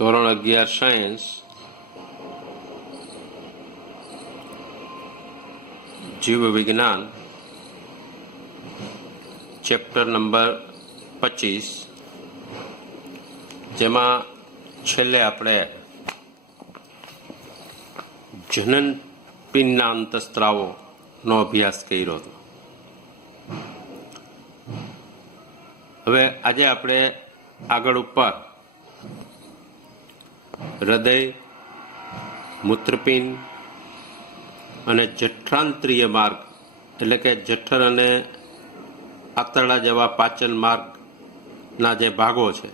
ધોરણ 11 સાયન્સ જીવ વિજ્ઞાન ચેપ્ટર નંબર 25 જેમાં છેલ્લે આપણે જનન પિંડના અંતસ્ત્રાવોનો અભ્યાસ કર્યો હતો. હવે આજે આપણે આગળ ઉપર હૃદય, મૂત્રપિંડ અને જઠરાંતરીય માર્ગ એટલે કે જઠર અને આંતરડા જેવા પાચન માર્ગના જે ભાગો છે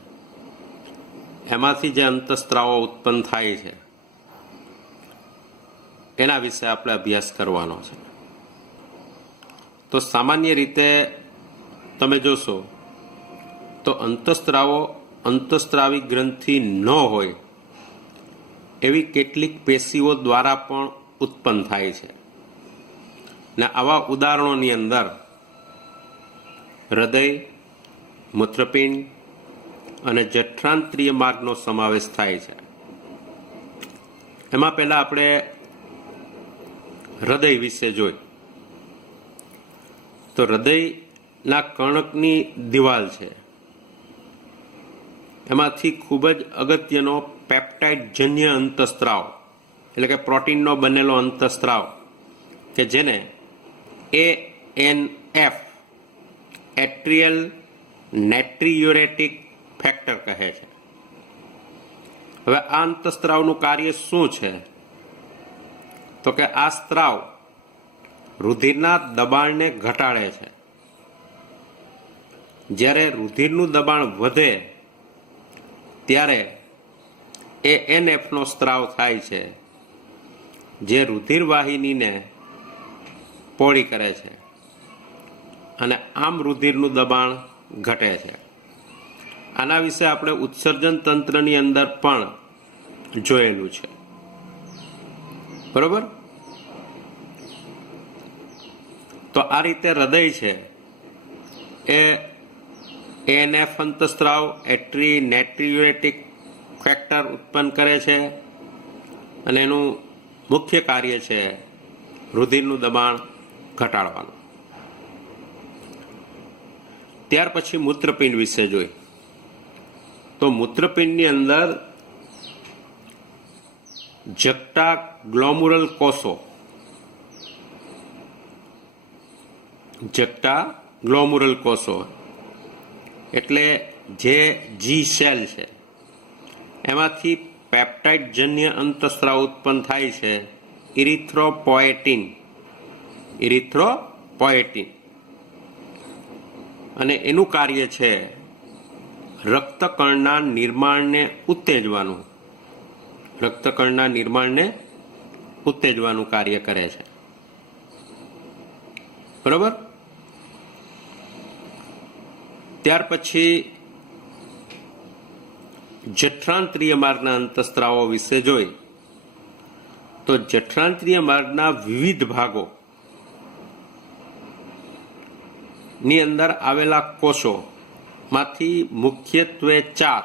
એમાંથી જે અંતસ્ત્રાવો ઉત્પન્ન થાય છે એના વિશે આપણે અભ્યાસ કરવાનો છે. તો સામાન્ય રીતે તમે જોશો તો અંતસ્ત્રાવો અંતસ્ત્રાવી ગ્રંથિ ન હોય એવી કેટલીક પેશીઓ દ્વારા પણ ઉત્પન્ન થાય છે ને આવા ઉદાહરણોની અંદર હૃદય, મૂત્રપિંડ અને જઠરાંતરીય માર્ગનો સમાવેશ થાય છે. એમાં પહેલા આપણે હૃદય વિશે જોઈ તો હૃદયના કર્ણકની દિવાલ છે એમાંથી ખૂબ જ અગત્યનો પેપ્ટાઇડ જન્ય અંતસ્ત્રાવ એટલે કે પ્રોટીનનો બનેલો અંતસ્ત્રાવ કે જેને ANF એટ્રિયલ નેટ્રિયુરેટિક ફેક્ટર કહે છે. હવે આ અંતસ્ત્રાવનું કાર્ય શું છે તો કે આ સ્ત્રાવ રુધિરના દબાણને ઘટાડે છે. જ્યારે રુધિરનું દબાણ વધે ત્યારે ANF નો સ્ત્રાવ થાય છે જે રુધિર વાહિનીને પહોળી કરે છે અને આમ રુધિરનું દબાણ ઘટે છે. આના વિશે આપણે ઉત્સર્જન તંત્રની અંદર પણ જોયેલું છે, બરોબર? તો આ રીતે હૃદય છે એ ANF અંતસ્ત્રાવ નેટ્રિયુરેટિક ફેક્ટર ઉત્પન્ન કરે છે અને એનું મુખ્ય કાર્ય છે રુધિરનું દબાણ ઘટાડવાનું. ત્યાર પછી મૂત્રપિંડ વિશે જોઈ તો મૂત્રપિંડની અંદર જક્ટા ગ્લોમ્યુરલ કોષો એટલે જે જી સેલ છે એમાંથી પેપ્ટાઇડ જન્ય અંતસ્ત્રાવ ઉત્પન્ન થાય છે ઇરિથ્રોપોએટિન અને એનું કાર્ય છે રક્તકણના નિર્માણને ઉત્તેજવાનું કાર્ય કરે છે, બરોબર? ત્યાર પછી જઠરાંતરીય માર્ગના અંતસ્ત્રાવો વિશે જોઈ તો જઠરાંતરીય માર્ગના વિવિધ ભાગો ની અંદર આવેલા કોષો માંથી મુખ્યત્વે 4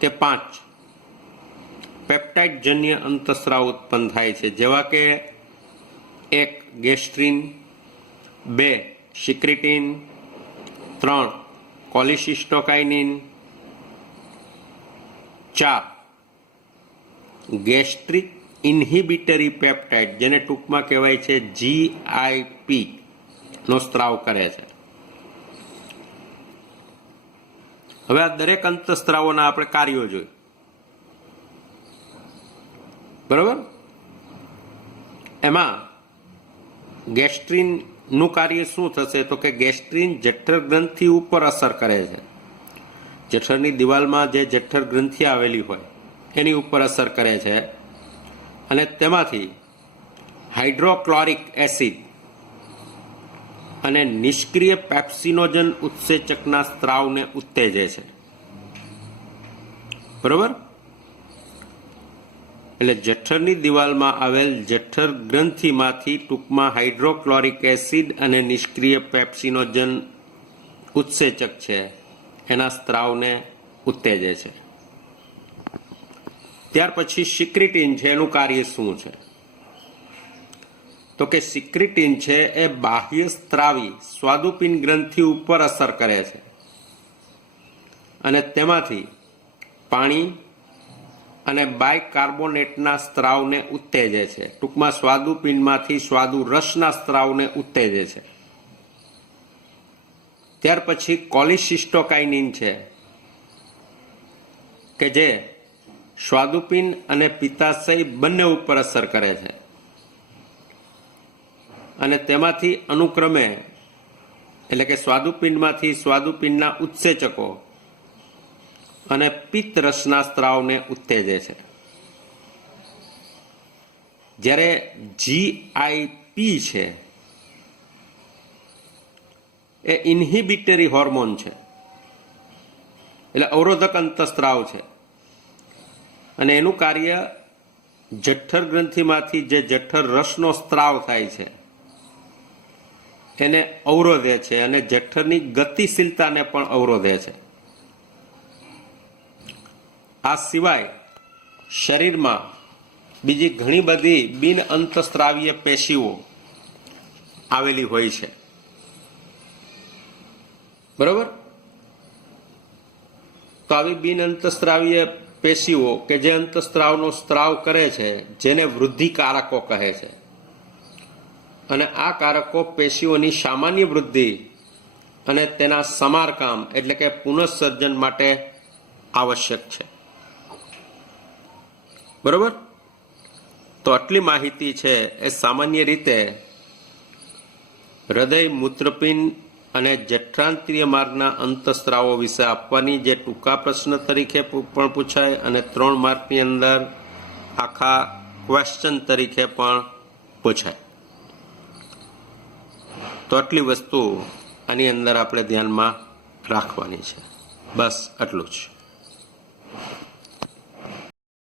કે 5 પેપ્ટાઇડ જન્ય અંતસ્ત્રાવ ઉત્પન્ન થાય છે, જેવા કે 1 ગેસ્ટ્રિન, 2 સિક્રિટિન, 3 કોલિસિસ્ટોકાઇનિન, 4 ગેસ્ટ્રિક ઇન્હિબિટરી પેપ્ટાઇડ જેને ટૂંકમાં કહેવાય છે GIP નો સ્ત્રાવ કરે છે. હવે આ દરેક અંતસ્ત્રાવોના આપણે કાર્યો જોઈ, બરોબર? એમાં ગેસ્ટ્રિન નું કાર્ય શું થશે તો કે ગેસ્ટ્રિન જઠર ગ્રંથિ ઉપર અસર કરે છે. જઠરની દિવાલમાં જે જઠર ગ્રંથિ આવેલી હોય એની ઉપર અસર કરે છે અને તેમાંથી હાઇડ્રોક્લોરિક એસિડ અને નિષ્ક્રિય પેપ્સિનોજન ઉત્સેચકના સ્ત્રાવને ઉત્તેજે છે, બરોબર? એટલે જઠરની દિવાલમાં આવેલ જઠર ગ્રંથિમાંથી ટૂંકમાં હાઇડ્રોક્લોરિક એસિડ અને નિષ્ક્રિય પેપ્સિનોજન ઉત્સેચક છે એના સ્ત્રાવને ઉત્તેજે છે. ત્યાર પછી સિક્રિટીન છે, એનું કાર્ય શું છે? તો કે સિક્રિટીન છે એ બાહ્ય સ્ત્રાવી સ્વાદુપિંડ ગ્રંથિ ઉપર અસર કરે છે અને તેમાંથી પાણી અને બાયકાર્બોનેટના સ્ત્રાવને ઉત્તેજે છે. ટૂંકમાં સ્વાદુપિંડમાંથી સ્વાદુ રસના સ્ત્રાવને ઉત્તેજે છે. ત્યાર પછી કોલિસિસ્ટોકાઇનિન છે કે જે સ્વાદુપિંડ અને પિત્તાશય બંને ઉપર અસર કરે છે અને તેમાંથી અનુક્રમે એટલે કે સ્વાદુપિંડમાંથી સ્વાદુપિંડના ઉત્સેચકો અને પિત્ત રસના સ્ત્રાવને ઉત્તેજે છે. જ્યારે GIP છે એ ઇન્હિબિટરી હોર્મોન છે, એટલે અવરોધક અંતઃસ્ત્રાવ છે અને એનું કાર્ય જઠર ગ્રંથિમાંથી જે જઠર રસનો સ્ત્રાવ થાય છે એને અવરોધે છે અને જઠરની ગતિશીલતાને પણ અવરોધે છે. આ સિવાય શરીરમાં બીજી ઘણી બધી બિન અંતઃસ્ત્રાવીય પેશીઓ આવેલી હોય છે. બરોબર? તો આવી બિન અંતઃસ્ત્રાવીય પેશીઓ કે જે અંતઃસ્ત્રાવનો સ્ત્રાવ કરે છે, જેને વૃદ્ધિકારકો કહે છે, અને આ કારકો પેશીઓની સામાન્ય વૃદ્ધિ અને તેના સમારકામ એટલે કે પુનઃસર્જન માટે આવશ્યક છે. બરોબર? તો આટલી માહિતી છે એ સામાન્ય રીતે હૃદય, મૂત્રપિંડ અને જઠરાંતરીય માર્ગના અંતઃસ્ત્રાવો વિશે આપવાની, જે ટૂંકા પ્રશ્ન તરીકે પણ પૂછાય અને 3 માર્કની અંદર આખા ક્વેશ્ચન તરીકે પણ પૂછાય. તો આટલી વસ્તુ આની અંદર આપણે ધ્યાનમાં રાખવાની છે. બસ આટલું જ.